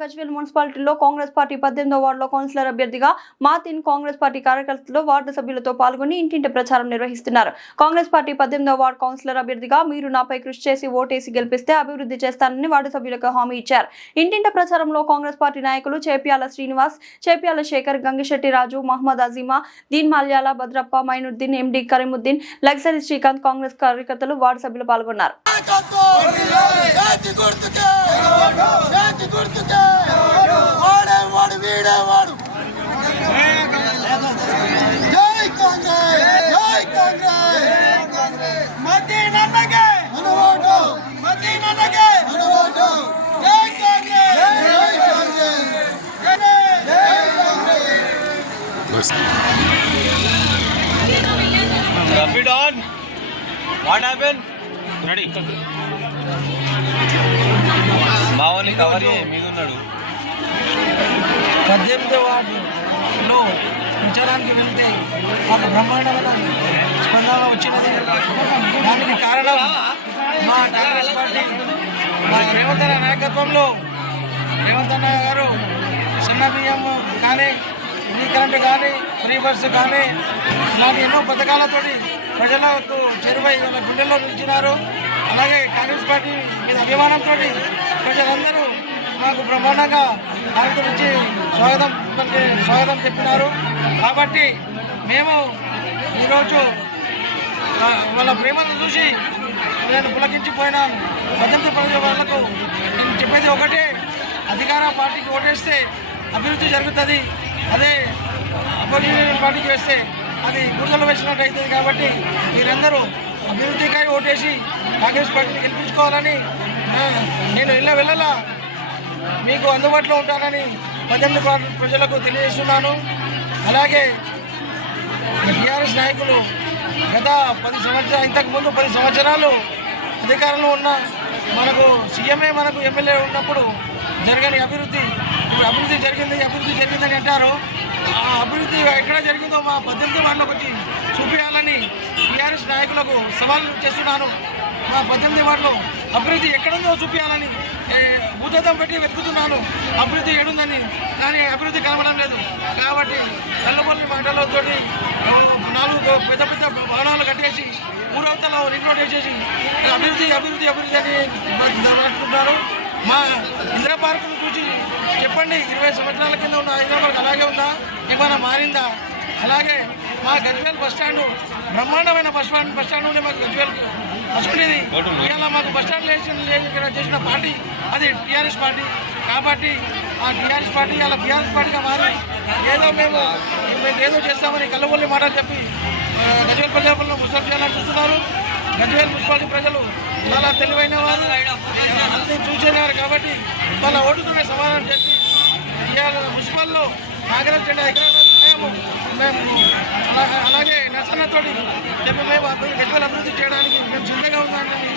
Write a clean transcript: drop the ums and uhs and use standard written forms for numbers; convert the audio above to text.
గజ్వేల్ మున్సిపాలిటీలో కాంగ్రెస్ పార్టీ 18వ వార్డులో కౌన్సిలర్ అభ్యర్థిగా మార్టిన్ కాంగ్రెస్ పార్టీ కార్యకర్తలు వార్డు సభ్యులతో పాల్గొని ఇంటింటి ప్రచారం నిర్వహిస్తున్నారు. కాంగ్రెస్ పార్టీ 18వ వార్డు కౌన్సిలర్ అభ్యర్థిగా మీరు నాపై కృషి చేసి ఓటేసి గెలిపిస్తే అభివృద్ధి చేస్తానని వార్డు సభ్యులకు హామీ ఇచ్చారు. ఇంటింట ప్రచారంలో కాంగ్రెస్ పార్టీ నాయకులు చేప్యాల శ్రీనివాస్, చేప్యాల శేఖర్, గంగిశెట్టి రాజు, మహమ్మద్ అజీమా, దీన్ మల్యాల, భద్రప్ప, మైనుద్దీన్, ఎండి కరీముద్దీన్, లగ్జరీ శ్రీకాంత్ కాంగ్రెస్ కార్యకర్తలు వార్డు సభ్యులు పాల్గొన్నారు. Rapid on. What happened? Ready. బావని కవర్ మీదున్నాడు. 18వ వార్డులో ప్రచారానికి వెళ్తే మాకు బ్రహ్మాండమైన స్పందన వచ్చినది. దానికి కారణం మా కాంగ్రెస్ పార్టీ, మా రేవంత్ అన్న నాయకత్వంలో రేవంత్ అన్న గారు సన్న బియ్యం కానీ, ఫ్రీ కరెంటు కానీ, ఫ్రీ బస్సు కానీ ఇలాంటి ఎన్నో పథకాలతోటి ప్రజలకు చేరువై వాళ్ళ గుండెల్లో నిలిచినారు. అలాగే కాంగ్రెస్ పార్టీ మీద అభిమానంతో ప్రజలందరూ మాకు బ్రహ్మాండంగా భారత నుంచి స్వాగతం చెప్పినారు. కాబట్టి మేము ఈరోజు వాళ్ళ ప్రేమను చూసి నేను పులకించిపోయినాను. 18 ప్రజల వాళ్ళకు నేను చెప్పేది ఒకటే, అధికార పార్టీకి ఓటేస్తే అభివృద్ధి జరుగుతుంది, అదే అపోజిషన్ పార్టీకి వేస్తే అది గుర్తులు వేసినట్టు అవుతుంది. కాబట్టి మీరందరూ అభివృద్ధికై ఓటేసి కాంగ్రెస్ పార్టీని గెలిపించుకోవాలని నేను వెళ్ళలా మీకు అందుబాటులో ఉంటానని 18 ప్రజలకు తెలియజేస్తున్నాను. అలాగే టీఆర్ఎస్ నాయకులు గత 10 సంవత్సరాలు, ఇంతకుముందు 10 సంవత్సరాలు అధికారంలో ఉన్న మనకు సీఎంఏ మనకు ఎమ్మెల్యే ఉన్నప్పుడు జరగని అభివృద్ధి ఇప్పుడు అభివృద్ధి జరిగిందని అంటారు. ఆ అభివృద్ధి ఎక్కడ జరిగిందో మా 18 వార్డులోకి వచ్చి చూపించాలని టీఆర్ఎస్ నాయకులకు సవాల్ చేస్తున్నాను. మా 18 వార్డులో అభివృద్ధి ఎక్కడుందో చూపించాలని భూతత్వం పెట్టి వెతుకుతున్నాను అభివృద్ధి ఏడుందని. కానీ అభివృద్ధి కనబడం లేదు. కాబట్టి కళ్ళబొల్లి మాటలతో 4 పెద్ద పెద్ద భవనాలు కట్టేసి ఊరవతలో రింగ్ రోడ్ వేసేసి అభివృద్ధి అని పడుతున్నారు. మా ఇందిరా పార్కును చూసి చెప్పండి, 20 సంవత్సరాల కింద ఉన్న ఇందిరా పార్క్ అలాగే ఉందా, ఏమైనా మారిందా? అలాగే మా గజ్వేల్ బస్టాండ్ బ్రహ్మాండమైన బస్టాండ్ ఉండే మాకు గజ్వేల్కి అసలుండేది. ఇవాళ మాకు బస్టాండ్ చేసిన పార్టీ అది టీఆర్ఎస్ పార్టీ. కాబట్టి ఆ టీఆర్ఎస్ పార్టీ అలా బీఆర్ఎస్ పార్టీగా మారి మేము ఏదో చేస్తామని కళ్ళబొల్లి మాటలు చెప్పి గజ్వేల్ ప్రజలను ముసలి చేయాలని చూస్తున్నారు. గజ్వేల్ మున్సిపాలిటీ ప్రజలు చాలా తెలివైన వారు, అన్ని చూసేవారు. కాబట్టి వాళ్ళ ఓటుతోనే సమాధానం చెప్పి ఇవాళ మున్సిపల్లో కాంగ్రెస్ జెండా ఎగరవేయము మేము అలాగే నర్సన్నతోటి చెప్పి మేము గజ్వేల్ అభివృద్ధి చేయడానికి మేము సిద్ధంగా ఉన్నామని